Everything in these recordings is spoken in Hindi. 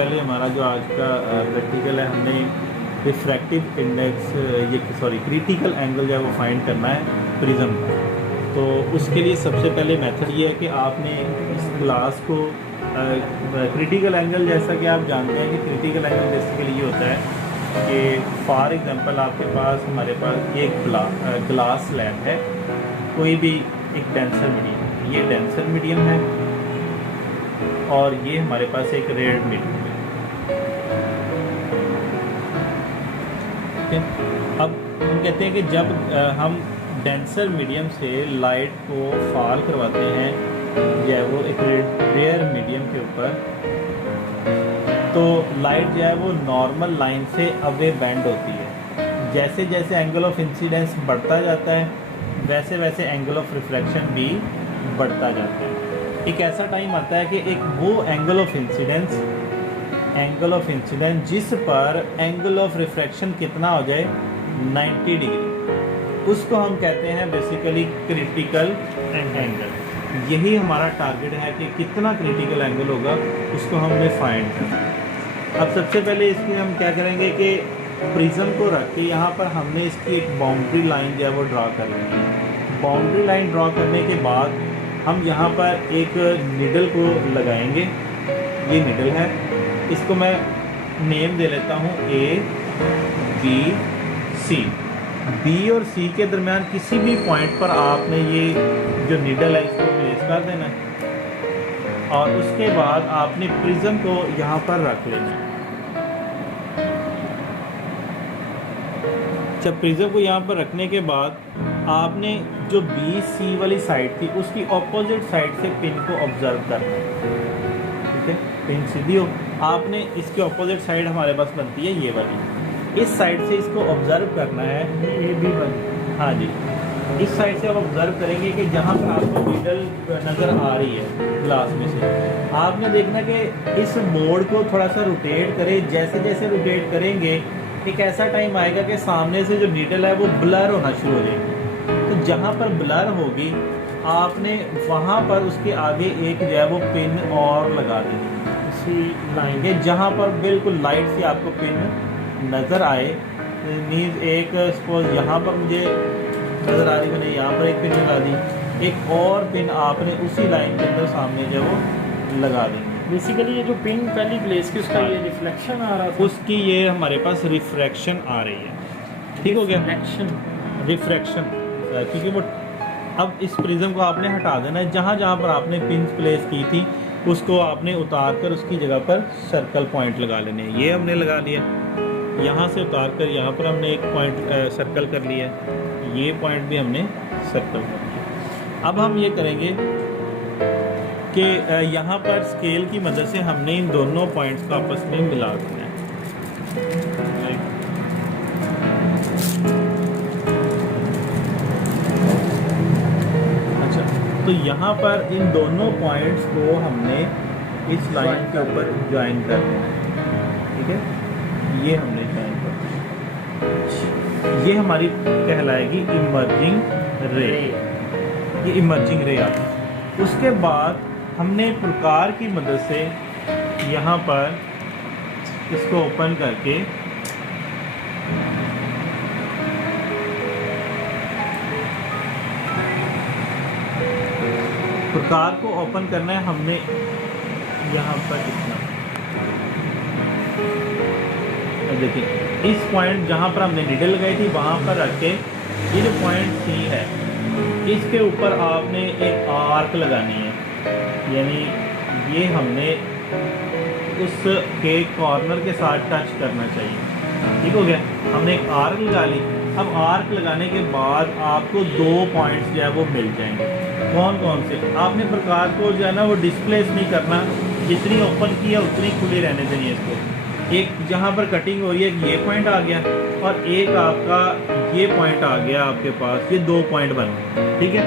पहले हमारा जो आज का प्रैक्टिकल है, हमने रिफ्रैक्टिव इंडेक्स क्रिटिकल एंगल जो है वो फाइंड करना है प्रिज्म का। तो उसके लिए सबसे पहले मेथड ये है कि आपने इस ग्लास को क्रिटिकल एंगल, जैसा कि आप जानते हैं कि क्रिटिकल एंगल बेसिकली ये होता है कि फॉर एग्जांपल हमारे पास एक ग्लास स्लैब है, कोई भी एक डेंसर मीडियम, ये डेंसर मीडियम है और ये हमारे पास एक रेयर मीडियम है। अब हम कहते हैं कि जब हम डेंसर मीडियम से लाइट को फॉल करवाते हैं जो है वो एक रेयर मीडियम के ऊपर, तो लाइट जो है वो नॉर्मल लाइन से अवे बेंड होती है। जैसे जैसे एंगल ऑफ इंसिडेंस बढ़ता जाता है वैसे वैसे एंगल ऑफ रिफ्रैक्शन भी बढ़ता जाता है। एक ऐसा टाइम आता है कि एक वो एंगल ऑफ इंसिडेंस जिस पर एंगल ऑफ रिफ्रैक्शन कितना हो जाए 90 डिग्री, उसको हम कहते हैं बेसिकली क्रिटिकल एंगल। यही हमारा टारगेट है कि कितना क्रिटिकल एंगल होगा उसको हमने फाइंड करना। अब सबसे पहले इसकी हम क्या करेंगे कि प्रिज्म को रख के यहाँ पर हमने इसकी एक बाउंड्री लाइन जो है वो ड्रा कर लेंगे। बाउंड्री लाइन ड्रा करने के बाद हम यहाँ पर एक निडल को लगाएंगे। ये निडल है, इसको मैं नेम दे लेता हूँ ABC। B और C के दरमियान किसी भी पॉइंट पर आपने ये जो निडल है इसको प्लेस कर देना है और उसके बाद आपने प्रिज्म को यहाँ पर रख लेना है। जब प्रिज्म को यहाँ पर रखने के बाद आपने जो BC वाली साइड थी उसकी ऑपोजिट साइड से पिन को ऑब्जर्व करना है। ठीक है, पिन सीधी हो, आपने इसकी ऑपोजिट साइड हमारे पास बनती है ये वाली, इस साइड से इसको ऑब्जर्व करना है। ये भी बन, हाँ जी, इस साइड से आप ऑब्जर्व करेंगे कि जहाँ पर आपको नीडल नज़र आ रही है ग्लास में से, आपने देखना कि इस बोर्ड को थोड़ा सा रोटेट करें। जैसे जैसे रोटेट करेंगे एक ऐसा टाइम आएगा कि सामने से जो नीडल है वो ब्लर होना शुरू हो जाएगी। तो जहाँ पर ब्लर होगी आपने वहाँ पर उसके आगे एक जो है वो पिन और लगा देनी इसी लाइन के, जहाँ पर बिल्कुल लाइट से आपको पिन नज़र आए। मीन्स एक सपोज यहाँ पर मुझे नज़र आ रही, मैंने यहाँ पर एक पिन लगा दी, एक और पिन आपने उसी लाइन के अंदर सामने जो वो लगा दी। बेसिकली ये जो पिन पहली प्लेस की उसका ये रिफ्लेक्शन आ रहा था, उसकी ये हमारे पास रिफ्रैक्शन आ रही है। ठीक हो गया, रिफ्रैक्शन, क्योंकि वो अब इस प्रिज्म को आपने हटा देना है। जहाँ जहाँ पर आपने पिन प्लेस की थी उसको आपने उतार कर उसकी जगह पर सर्कल पॉइंट लगा लेने। ये हमने लगा लिया, यहाँ से उतार कर यहाँ पर हमने एक पॉइंट सर्कल कर लिया, ये पॉइंट भी हमने सर्कल कर लिया। अब हम ये करेंगे कि यहाँ पर स्केल की मदद से हमने इन दोनों पॉइंट्स को आपस में मिला देना है। अच्छा, तो यहाँ पर इन दोनों पॉइंट्स को हमने इस लाइन के ऊपर ज्वाइन कर देना है। ठीक है, ये हमने ज्वाइन कर दिया। ये हमारी कहलाएगी इमर्जिंग रे, ये इमर्जिंग रे आती है। उसके बाद हमने प्रकार की मदद से यहाँ पर इसको ओपन करके प्रकार को ओपन करना है। हमने यहाँ पर इतना देखिए, इस पॉइंट जहाँ पर हमने निडल लगाई थी वहाँ पर रख के ये जो पॉइंट C है इसके ऊपर आपने एक आर्क लगानी है, यानी ये हमने उस के कॉर्नर के साथ टच करना चाहिए। ठीक हो गया, हमने एक आर्क लगा ली। अब आर्क लगाने के बाद आपको दो पॉइंट्स जो है वो मिल जाएंगे। कौन कौन से? आपने प्रकार को जो है ना वो डिस्प्लेस नहीं करना, जितनी ओपन की है उतनी खुली रहने देनी है इसको। एक जहाँ पर कटिंग हो रही है ये पॉइंट आ गया और एक आपका ये पॉइंट आ गया आपके पास, ये दो पॉइंट बन गए। ठीक है,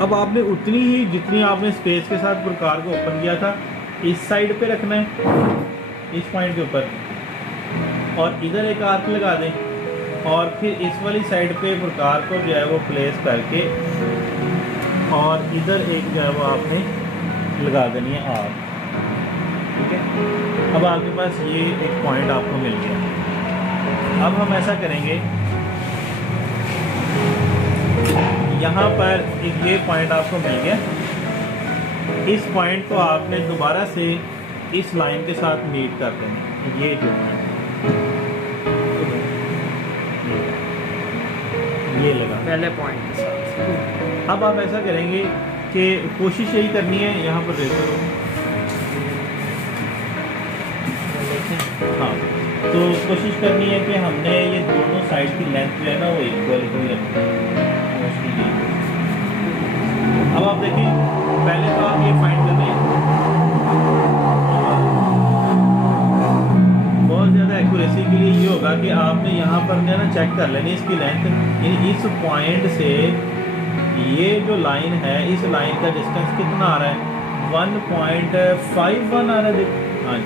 अब आपने उतनी ही जितनी आपने स्पेस के साथ प्रकार को ओपन किया था इस साइड पे रखना है, इस पॉइंट के ऊपर, और इधर एक आर्क लगा दें और फिर इस वाली साइड पे प्रकार को जो है वो प्लेस करके और इधर एक जो है वो आपने लगा देनी है आर्क। ठीक है, अब आपके पास ये एक पॉइंट आपको मिल गया। अब हम ऐसा करेंगे, यहाँ पर एक ये पॉइंट आपको मिल गया। इस पॉइंट को आपने दोबारा से इस लाइन के साथ मीट कर देना, ये जो पॉइंट ये लगा पहले पॉइंट के साथ। अब आप ऐसा करेंगे कि कोशिश यही करनी है, यहाँ पर रेजर हो, हाँ, तो कोशिश करनी है कि हमने ये दोनों साइड की लेंथ जो है ना वो इक्वल ही रखनी है। अब आप देखिए, पहले तो आप ये फाइंड कर लें, बहुत ज़्यादा एक्यूरेसी के लिए ये होगा कि आपने यहाँ पर जो है ना चेक कर लेनी इसकी लेंथ, यानी इस पॉइंट से ये जो लाइन है, इस लाइन का डिस्टेंस कितना आ रहा है, 1.51 आ रहा है। देखो हाँ जी,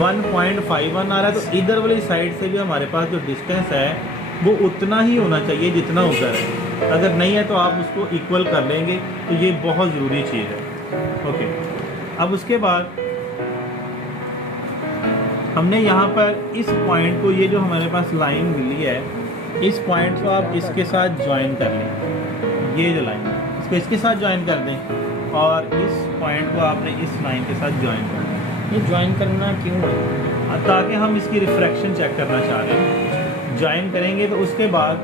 1.51 आ रहा है। तो इधर वाली साइड से भी हमारे पास जो डिस्टेंस है वो उतना ही होना चाहिए जितना उधर है। अगर नहीं है तो आप उसको इक्वल कर लेंगे, तो ये बहुत ज़रूरी चीज़ है। ओके, अब उसके बाद हमने यहाँ पर इस पॉइंट को, ये जो हमारे पास लाइन मिली है, इस पॉइंट को आप इसके साथ ज्वाइन कर लें। ये जो लाइन है इसको इसके साथ ज्वाइन कर दें और इस पॉइंट को आपने इस लाइन के साथ ज्वाइन कर दें। ये ज्वाइन करना क्यों है? ताकि हम इसकी रिफ्रैक्शन चेक करना चाह रहे हैं। ज्वाइन करेंगे तो उसके बाद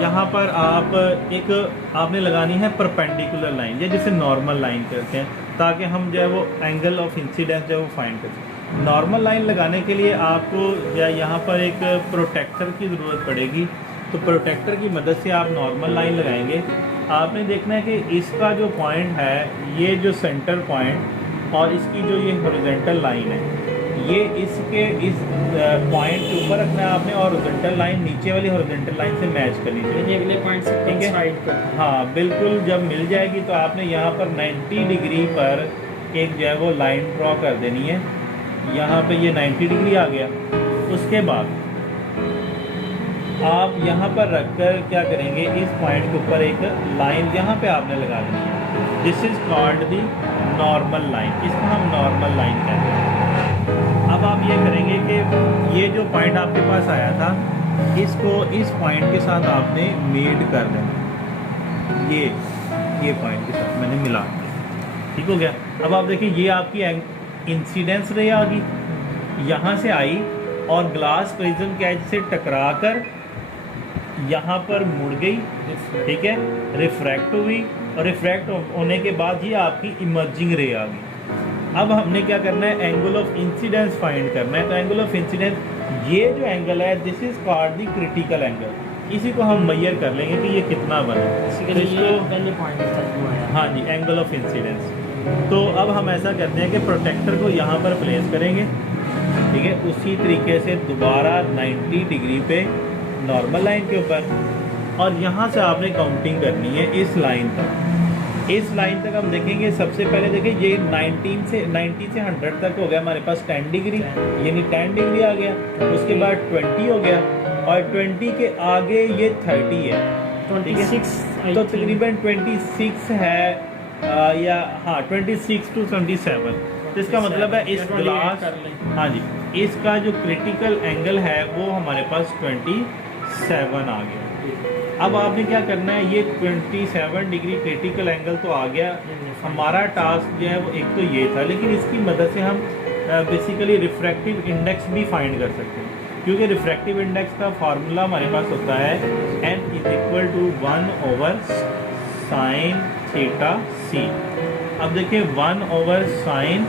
यहाँ पर आप एक आपने लगानी है परपेंडिकुलर लाइन, या जिसे नॉर्मल लाइन कहते हैं, ताकि हम जो है वो एंगल ऑफ इंसिडेंस जो है वो फाइंड कर सकें। नॉर्मल लाइन लगाने के लिए आपको या यहाँ पर एक प्रोटेक्टर की ज़रूरत पड़ेगी। तो प्रोटेक्टर की मदद से आप नॉर्मल लाइन लगाएंगे। आपने देखना है कि इसका जो पॉइंट है, ये जो सेंटर पॉइंट और इसकी जो ये हॉरिजॉन्टल लाइन है, ये इसके इस पॉइंट के ऊपर रखना है आपने, और हॉरिजॉन्टल लाइन नीचे वाली हॉरिजॉन्टल लाइन से मैच करनी चाहिए। अगले पॉइंट से ठीक है, साइड कर। हाँ बिल्कुल। जब मिल जाएगी तो आपने यहाँ पर 90 डिग्री पर एक जो है वो लाइन ड्रॉ कर देनी है। यहाँ पे ये 90 डिग्री आ गया। उसके बाद आप यहाँ पर रखकर क्या करेंगे, इस पॉइंट के ऊपर एक लाइन यहाँ पे आपने लगा देनी है। This is called the normal line, इसको हम नॉर्मल लाइन कहते हैं। अब आप ये करेंगे कि ये जो पॉइंट आपके पास आया था, इसको इस पॉइंट के साथ आपने मेड कर देना। ये पॉइंट के साथ मैंने मिला दिया। ठीक हो गया। अब आप देखिए, ये आपकी इंसिडेंस रे आ गई, यहाँ से आई और ग्लास प्रिज्म कैच से टकरा कर यहाँ पर मुड़ गई। ठीक है, रिफ्रैक्ट हुई, और रिफ्रैक्ट होने के बाद ये आपकी इमर्जिंग रे आ गई। अब हमने क्या करना है, एंगल ऑफ इंसिडेंस फाइंड करना है। तो एंगल ऑफ इंसिडेंस, ये जो एंगल है, this is called the critical angle. इसी को हम मेजर कर लेंगे कि ये कितना बना। तो इसको पहले पॉइंट है। हाँ जी, एंगल ऑफ इंसिडेंस। तो अब हम ऐसा करते हैं कि प्रोटेक्टर को यहाँ पर प्लेस करेंगे। ठीक है, उसी तरीके से दोबारा 90 डिग्री पे नॉर्मल लाइन के ऊपर, और यहाँ से आपने काउंटिंग करनी है इस लाइन तक। इस लाइन तक हम देखेंगे, सबसे पहले देखिए ये 90 से 100 तक हो गया हमारे पास 10 डिग्री, यानी 10 डिग्री आ गया। उसके बाद 20 हो गया, और 20 के आगे ये 30 है। ठीक है, तो तकरीबन 26 है, या हाँ 26 to 27। तो इसका मतलब है इस ग्लास, हाँ जी, इसका जो क्रिटिकल एंगल है वो हमारे पास 27 आ गया। अब आपने क्या करना है, ये 27 डिग्री क्रिटिकल एंगल तो आ गया। हमारा टास्क जो है वो एक तो ये था, लेकिन इसकी मदद से हम बेसिकली रिफ्रैक्टिव इंडेक्स भी फाइंड कर सकते हैं, क्योंकि रिफ्रैक्टिव इंडेक्स का फार्मूला हमारे पास होता है n = 1/sin θc। अब देखिए 1/sin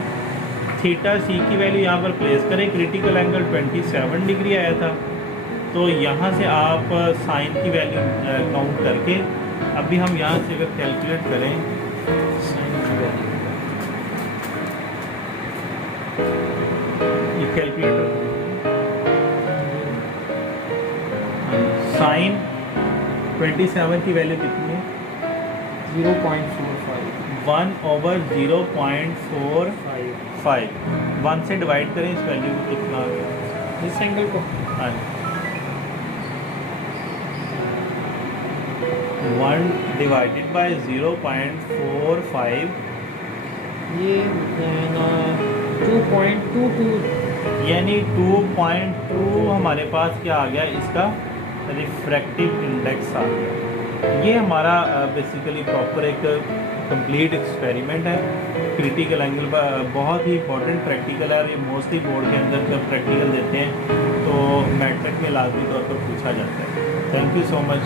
θc की वैल्यू यहाँ पर प्लेस करें। क्रिटिकल एंगल 27 डिग्री आया था, तो यहाँ से आप साइन की वैल्यू काउंट करके, अभी हम यहाँ से अगर कैलकुलेट करें ये कैलकुलेटर, साइन 27 की वैल्यू कितनी है, 0.45। 1/0.45। 1 से डिवाइड करें, इस वैल्यू को कितना आ गया, इस एंगल को। हाँ, 1 डिवाइडेड बाय 0.45, ये 2.22 यानी 2.2 हमारे पास क्या आ गया, इसका रिफ्रैक्टिव इंडेक्स आ गया। ये हमारा बेसिकली प्रॉपर एक कंप्लीट एक्सपेरिमेंट है। क्रिटिकल एंगल बहुत ही इंपॉर्टेंट प्रैक्टिकल है और ये मोस्टली बोर्ड के अंदर जब प्रैक्टिकल देते हैं तो मैट्रिक में लाजमी तौर पर पूछा जाता है। Thank you so much.